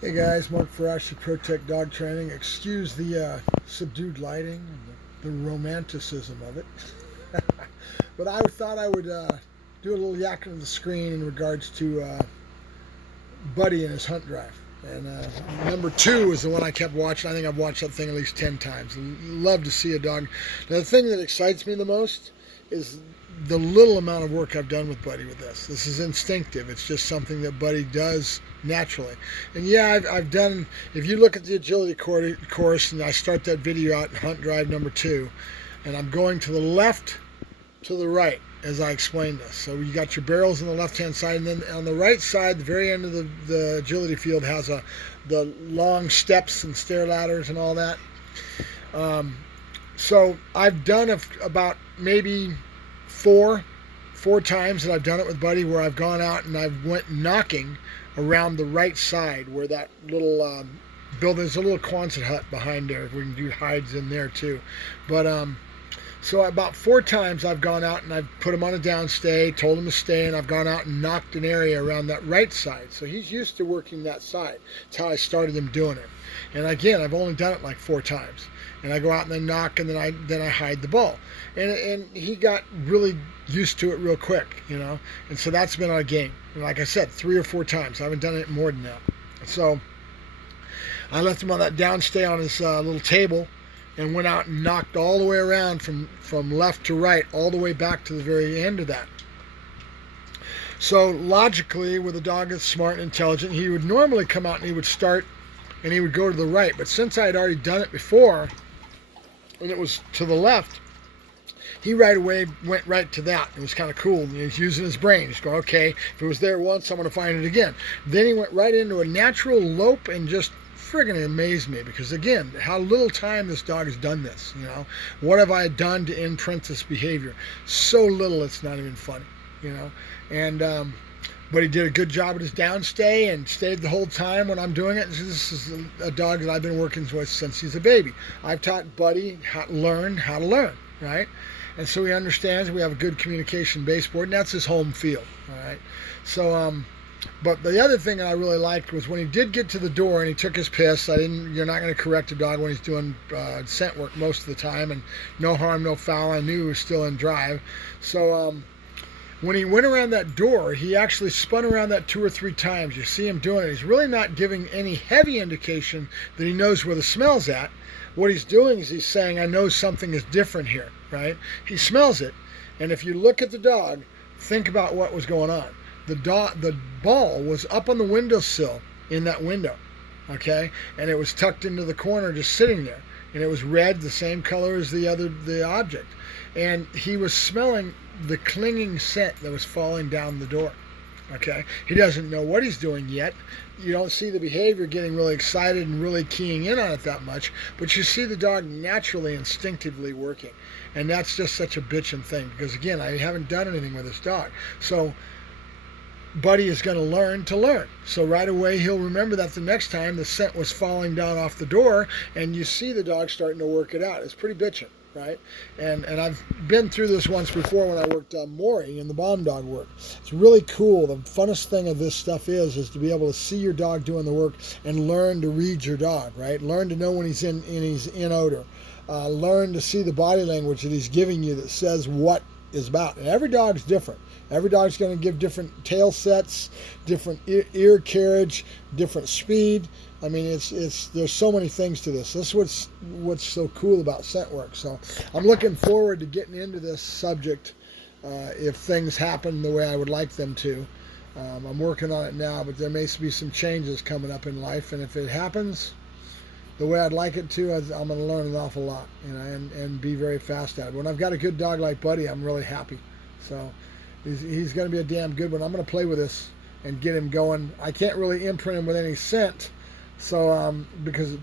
Hey guys, Mark Ferrasci, ProTech Dog Training. Excuse the subdued lighting and the romanticism of it. But I thought I would do a little yakking of the screen in regards to Buddy and his hunt drive. And number two is the one I kept watching. I think I've watched that thing at least 10 times. Love to see a dog. Now, the thing that excites me the most is the little amount of work I've done with Buddy with this. This is instinctive. It's just something that Buddy does naturally. And yeah, I've done, if you look at the agility course, and I start that video out in hunt drive number two, and I'm going to the left to the right as I explained this. So you got your barrels on the left-hand side, and then on the right side, the very end of the agility field has the long steps and stair ladders and all that. So I've done about maybe four times that I've done it with Buddy, where I've gone out and I've went knocking around the right side where that little building, there's a little Quonset hut behind there. We can do hides in there too. But so about four times I've gone out and I've put him on a downstay, told him to stay, and I've gone out and knocked an area around that right side. So he's used to working that side. That's how I started him doing it. And again, I've only done it like four times. And I go out and then knock, and then I hide the ball. And he got really used to it real quick, you know. And so that's been our game. And like I said, 3 or 4 times. I haven't done it more than that. So I left him on that downstay on his little table, and went out and knocked all the way around from left to right, all the way back to the very end of that. So logically, with a dog that's smart and intelligent, he would normally come out and he would start and he would go to the right. But since I had already done it before, and it was to the left, he right away went right to that. It was kind of cool. And he was using his brain. He's going, okay, if it was there once, I'm going to find it again. Then he went right into a natural lope and just friggin' amazed me, because again, how little time this dog has done this, you know. What have I done to imprint this behavior? So little, it's not even funny, you know. And but he did a good job at his downstay and stayed the whole time when I'm doing it. This is a dog that I've been working with since he's a baby. I've taught Buddy how to learn, right? And so he understands. We have a good communication baseboard, and that's his home field, all right? So but the other thing that I really liked was when he did get to the door and he took his piss. You're not going to correct a dog when he's doing scent work most of the time, and no harm, no foul. I knew he was still in drive. So when he went around that door, he actually spun around that 2 or 3 times. You see him doing it. He's really not giving any heavy indication that he knows where the smell's at. What he's doing is he's saying, I know something is different here, right? He smells it. And if you look at the dog, think about what was going on. The ball was up on the windowsill in that window, okay? And it was tucked into the corner, just sitting there. And it was red, the same color as the object. And he was smelling the clinging scent that was falling down the door, okay? He doesn't know what he's doing yet. You don't see the behavior getting really excited and really keying in on it that much, but you see the dog naturally, instinctively working. And that's just such a bitchin' thing, because again, I haven't done anything with this dog. So Buddy is going to learn. So right away he'll remember that the next time the scent was falling down off the door, and you see the dog starting to work it out. It's pretty bitchin', right? And I've been through this once before when I worked on Maury in the bomb dog work. It's really cool. The funnest thing of this stuff is to be able to see your dog doing the work and learn to read your dog, right? Learn to know when he's in odor. Learn to see the body language that he's giving you that says what is about. And every dog's different. Every dog's going to give different tail sets, different ear carriage, different speed. I mean, there's so many things to this. This is what's so cool about scent work. So I'm looking forward to getting into this subject if things happen the way I would like them to. I'm working on it now, but there may be some changes coming up in life, and if it happens the way I'd like it to, I'm going to learn an awful lot, you know, and be very fast at it. When I've got a good dog like Buddy, I'm really happy. So he's going to be a damn good one. I'm going to play with this and get him going. I can't really imprint him with any scent, so because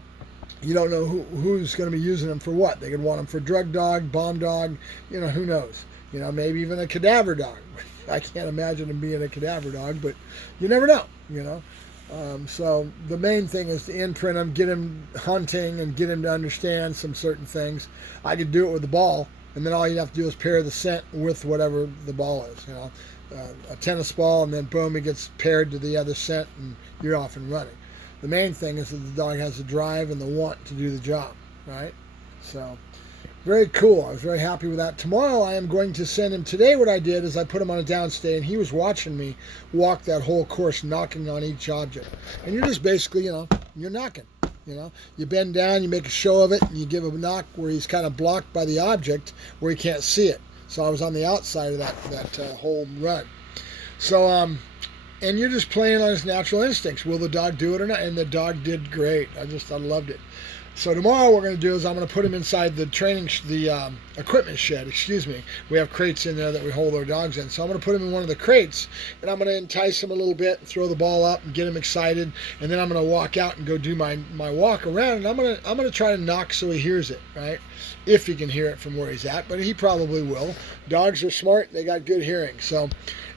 you don't know who's going to be using him for what. They could want him for drug dog, bomb dog, you know, who knows. You know, maybe even a cadaver dog. I can't imagine him being a cadaver dog, but you never know, you know. So the main thing is to imprint him, get him hunting, and get him to understand some certain things. I could do it with the ball, and then all you have to do is pair the scent with whatever the ball is, you know, a tennis ball, and then boom, it gets paired to the other scent, and you're off and running. The main thing is that the dog has the drive and the want to do the job, right? So, very cool. I was very happy with that. Tomorrow I am going to send him. Today what I did is I put him on a downstay, and he was watching me walk that whole course, knocking on each object. And you're just basically, you're knocking. You bend down, you make a show of it, and you give him a knock where he's kind of blocked by the object where he can't see it. So I was on the outside of that whole run. So, and you're just playing on his natural instincts. Will the dog do it or not? And the dog did great. I loved it. So tomorrow what we're going to do is I'm going to put him inside the equipment shed, We have crates in there that we hold our dogs in. So I'm going to put him in one of the crates, and I'm going to entice him a little bit and throw the ball up and get him excited. And then I'm going to walk out and go do my walk around, and I'm going to try to knock so he hears it, right? If he can hear it from where he's at, but he probably will. Dogs are smart. They got good hearing. So,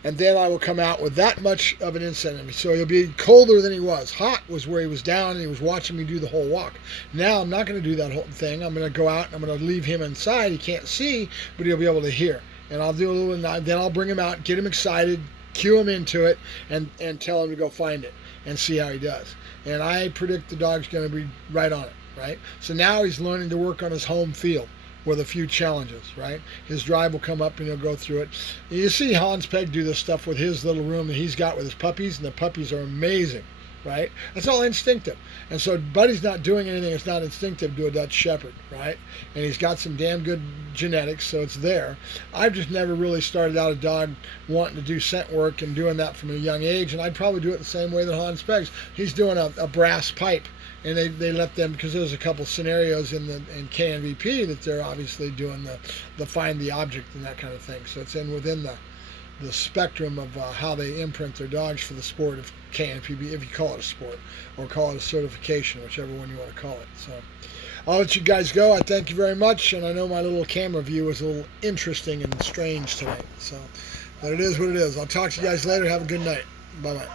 and then I will come out with that much of an incentive. So he'll be colder than he was. Hot was where he was down, and he was watching me do the whole walk. Now I'm not going to do that whole thing. I'm going to go out and I'm going to leave him inside. He can't see, but he'll be able to hear. And I'll do a little, then I'll bring him out, get him excited, cue him into it, and tell him to go find it and see how he does. And I predict the dog's going to be right on it, right? So now he's learning to work on his home field with a few challenges, right? His drive will come up and he'll go through it. You see Hans Peg do this stuff with his little room that he's got with his puppies, and the puppies are amazing, right? That's all instinctive. And so Buddy's not doing anything that's not instinctive to a Dutch Shepherd, right? And he's got some damn good genetics, so it's there. I've just never really started out a dog wanting to do scent work and doing that from a young age, and I'd probably do it the same way that Hans Peg's. He's doing a brass pipe, and they let them, because there's a couple scenarios in KNVP that they're obviously doing the find the object and that kind of thing. So it's within the spectrum of how they imprint their dogs for the sport of KNVP, if you call it a sport, or call it a certification, whichever one you want to call it. So I'll let you guys go. I thank you very much, and I know my little camera view was a little interesting and strange tonight. So, but it is what it is. I'll talk to you guys later. Have a good night. Bye-bye.